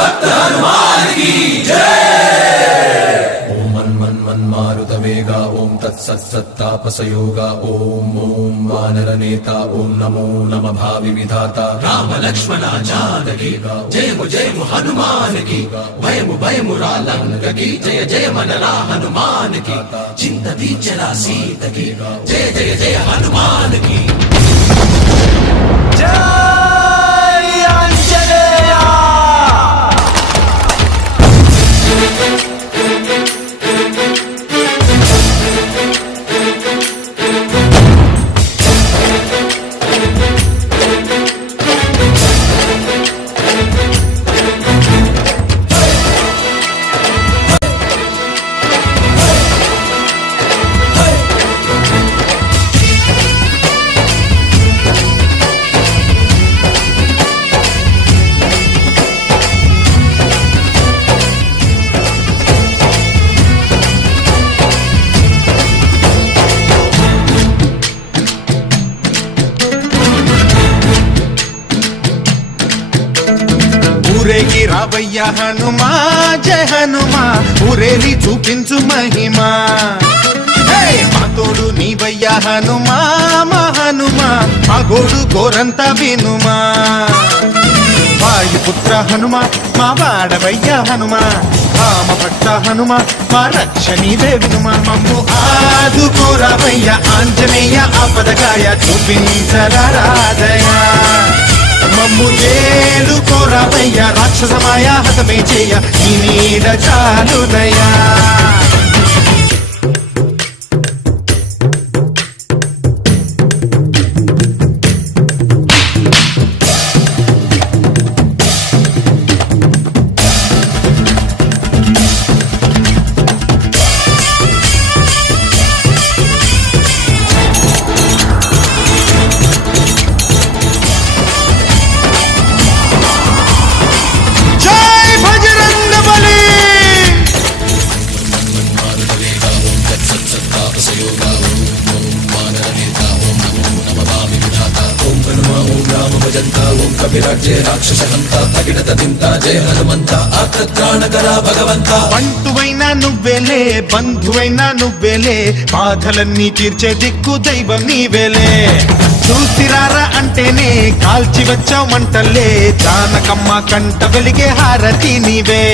भक्त हनुमान की जय। ओम मन मारुत वेगा ओम तत्सत्तापसयोगा ओम ओम वानर नेता ओम नमो नम भावि विधाता राम लक्ष्मण जानकी जय हनुमान की भयमु रालंक की जय मनरा हनुमान की चिंत दीचरा सीत की जय हनुमान की जय आंजनेया। ఊరేగి రావయ్య హనుమా జయ హనుమా ఊరేలి చూపించు మహిమా మా తోడు నీవయ్య హనుమా మా హనుమా మా గోడు గోరంత వినుమా వాయుపుత్ర హనుమా మా వాడవయ్య హనుమా రామ భక్త హనుమా మా రక్షణీవే వినుమా మమ్ము ఆదుకోరావయ్య ఆంజనేయ ఆపదగాయ చూపించరాదయా మమ్ము చేలుకోరావయ్య రాక్షసమాయ హతమే చేయ ఈ నీడ చాలునయా। जय राक्षस हंता तगिड़त तिंता जय हनुमंता आर्तत्राणकरा भगवंता బంటువైనా నువ్వేలే బంధువైనా నువ్వేలే బాధలన్నీ తీర్చే దిక్కు దైవం నీవేలే చూసిరారా అంటేనే కాల్చి వచ్చావు మంటల్లే జానకమ్మ కంట వెలిగే హారతి నీవే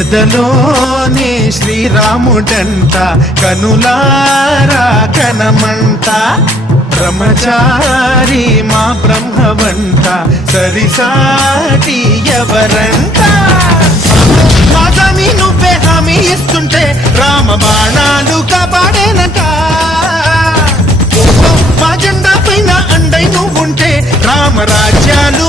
ఎదలోనే శ్రీరాముడంట కనులారా కనమంట బ్రహ్మచారి మా బ్రహ్మవంట సరిసాటి ఎవరంట మాదాని నువ్వే హామీ ఇస్తుంటే రామ బాణాలు కాపాడేనట మా జెండా పైన అండై నువ్వుంటే రామరాజ్యాలు